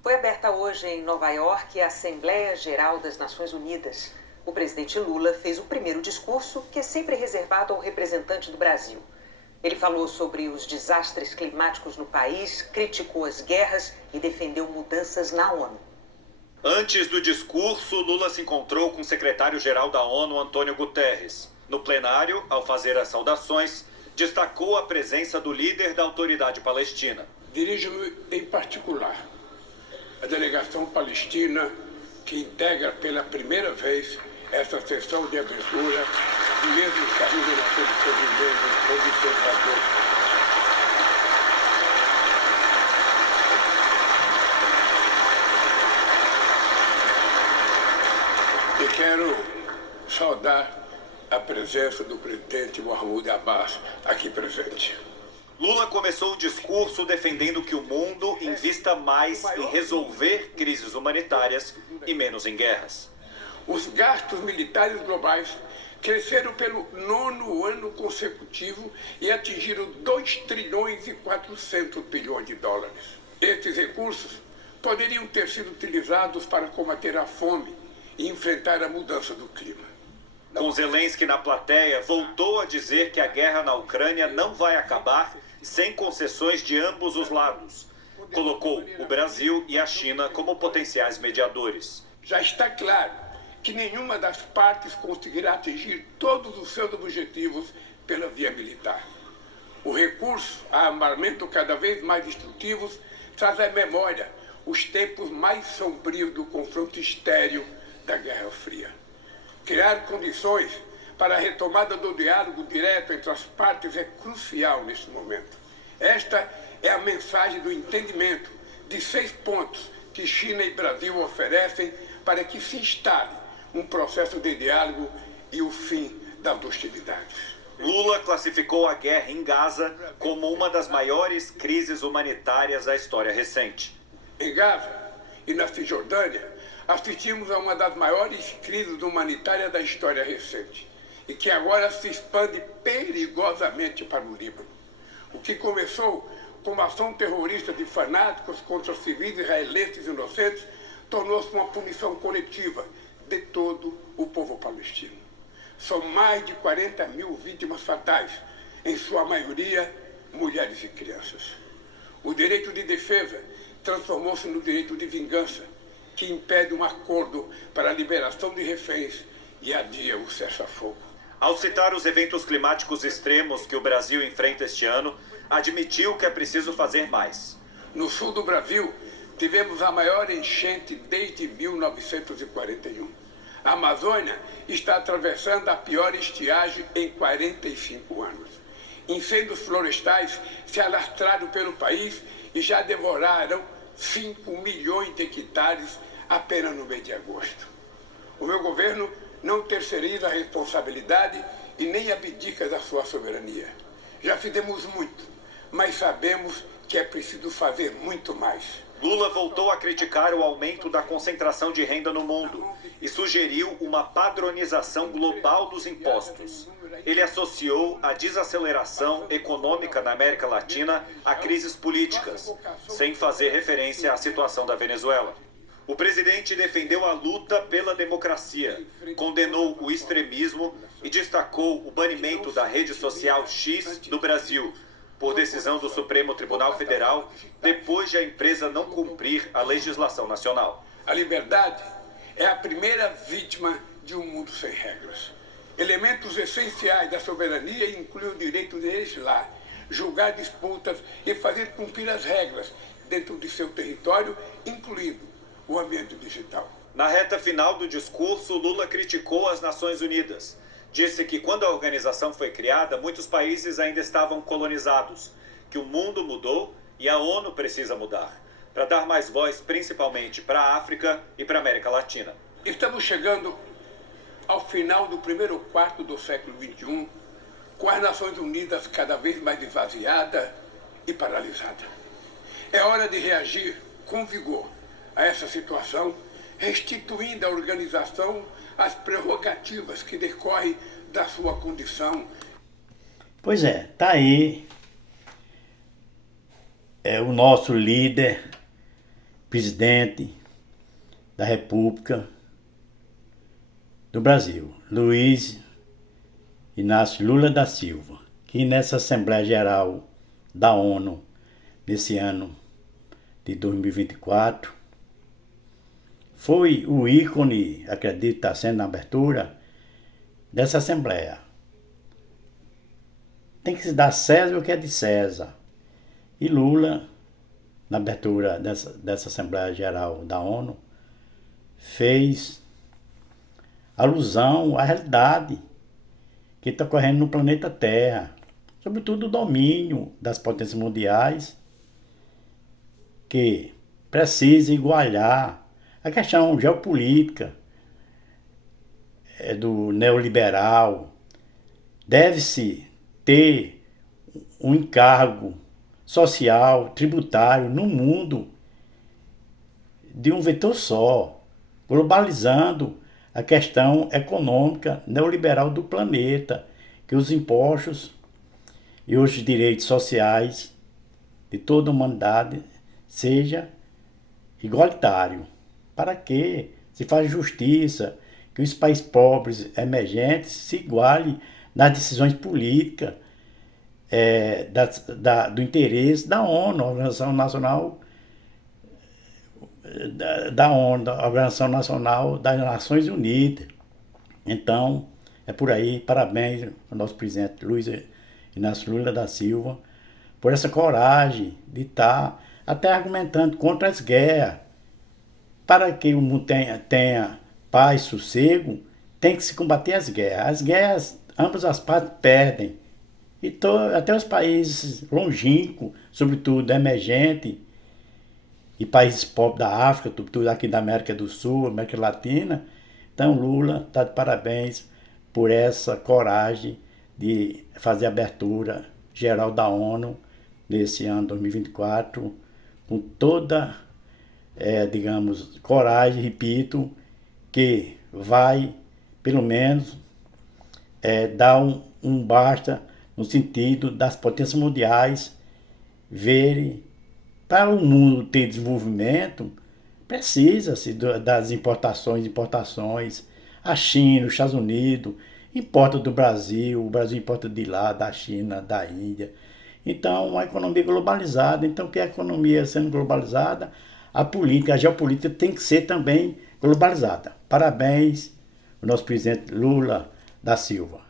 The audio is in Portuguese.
Foi aberta hoje em Nova York a Assembleia Geral das Nações Unidas. O presidente Lula fez o primeiro discurso, que é sempre reservado ao representante do Brasil. Ele falou sobre os desastres climáticos no país, criticou as guerras e defendeu mudanças na ONU. Antes do discurso, Lula se encontrou com o secretário-geral da ONU, Antônio Guterres. No plenário, ao fazer as saudações, destacou a presença do líder da Autoridade Palestina. Dirijo-me em particular à delegação palestina que integra pela primeira vez essa sessão de abertura do mesmo cargo na Comissão de Membros Observador. E quero saudar a presença do presidente Mahmoud Abbas aqui presente. Lula começou o discurso defendendo que o mundo invista mais em resolver crises humanitárias e menos em guerras. Os gastos militares globais cresceram pelo 9º ano consecutivo e atingiram 2 trilhões e 400 bilhões de dólares. Esses recursos poderiam ter sido utilizados para combater a fome e enfrentar a mudança do clima. Com Zelensky na plateia, voltou a dizer que a guerra na Ucrânia não vai acabar sem concessões de ambos os lados. Colocou o Brasil e a China como potenciais mediadores. Já está claro que nenhuma das partes conseguirá atingir todos os seus objetivos pela via militar. O recurso a armamento cada vez mais destrutivos traz à memória os tempos mais sombrios do confronto estéril da Guerra Fria. Criar condições para a retomada do diálogo direto entre as partes é crucial neste momento. Esta é a mensagem do entendimento de 6 pontos que China e Brasil oferecem para que se instale um processo de diálogo e o fim das hostilidades. Lula classificou a guerra em Gaza como uma das maiores crises humanitárias da história recente. Em Gaza e na Cisjordânia, assistimos a uma das maiores crises humanitárias da história recente e que agora se expande perigosamente para o Líbano. O que começou como ação terrorista de fanáticos contra civis israelenses inocentes tornou-se uma punição coletiva de todo o povo palestino. São mais de 40 mil vítimas fatais, em sua maioria mulheres e crianças. O direito de defesa transformou-se no direito de vingança, que impede um acordo para a liberação de reféns e adia o cessar-fogo. Ao citar os eventos climáticos extremos que o Brasil enfrenta este ano, admitiu que é preciso fazer mais. No sul do Brasil, tivemos a maior enchente desde 1941. A Amazônia está atravessando a pior estiagem em 45 anos. Incêndios florestais se alastraram pelo país e já devoraram 5 milhões de hectares apenas no mês de agosto. O meu governo não terceiriza a responsabilidade e nem abdica da sua soberania. Já fizemos muito, mas sabemos que é preciso fazer muito mais. Lula voltou a criticar o aumento da concentração de renda no mundo e sugeriu uma padronização global dos impostos. Ele associou a desaceleração econômica na América Latina a crises políticas, sem fazer referência à situação da Venezuela. O presidente defendeu a luta pela democracia, condenou o extremismo e destacou o banimento da rede social X do Brasil, por decisão do Supremo Tribunal Federal, depois de a empresa não cumprir a legislação nacional. A liberdade é a primeira vítima de um mundo sem regras. Elementos essenciais da soberania incluem o direito de legislar, julgar disputas e fazer cumprir as regras dentro de seu território, incluindo o ambiente digital. Na reta final do discurso, Lula criticou as Nações Unidas. Disse que quando a organização foi criada, muitos países ainda estavam colonizados, que o mundo mudou e a ONU precisa mudar, para dar mais voz principalmente para a África e para a América Latina. Estamos chegando ao final do primeiro quarto do século XXI, com as Nações Unidas cada vez mais esvaziada e paralisada. É hora de reagir com vigor a essa situação, restituindo à organização as prerrogativas que decorrem da sua condição. Pois é, tá aí o nosso líder presidente da República do Brasil, Luiz Inácio Lula da Silva, que nessa Assembleia Geral da ONU, nesse ano de 2024, foi o ícone, acredito que está sendo na abertura, dessa Assembleia. Tem que se dar a César o que é de César. E Lula, na abertura dessa Assembleia Geral da ONU, fez alusão à realidade que está ocorrendo no planeta Terra, sobretudo o domínio das potências mundiais, que precisa igualar a questão geopolítica do neoliberal. Deve-se ter um encargo social, tributário no mundo de um vetor só, globalizando a questão econômica neoliberal do planeta, que os impostos e os direitos sociais de toda a humanidade seja igualitário. Para que se faz justiça, que os países pobres, emergentes, se igualem nas decisões políticas do interesse da ONU, a Organização Nacional da ONU, a Organização Nacional das Nações Unidas. Então, é por aí. Parabéns ao nosso presidente Luiz Inácio Lula da Silva por essa coragem de estar até argumentando contra as guerras. Para que o mundo tenha paz, sossego, tem que se combater as guerras. As guerras, ambas as partes perdem. E até os países longínquos, sobretudo emergentes, e países pobres da África, sobretudo aqui da América do Sul, América Latina. Então Lula está de parabéns por essa coragem de fazer a abertura geral da ONU nesse ano 2024, com toda, coragem, repito, que vai, pelo menos, dar um basta no sentido das potências mundiais verem, para o mundo ter desenvolvimento, precisa-se das importações. A China, os Estados Unidos, importa do Brasil, o Brasil importa de lá, da China, da Índia. Então, uma economia globalizada. Então, que a economia sendo globalizada, a política, a geopolítica tem que ser também globalizada. Parabéns ao nosso presidente Lula da Silva.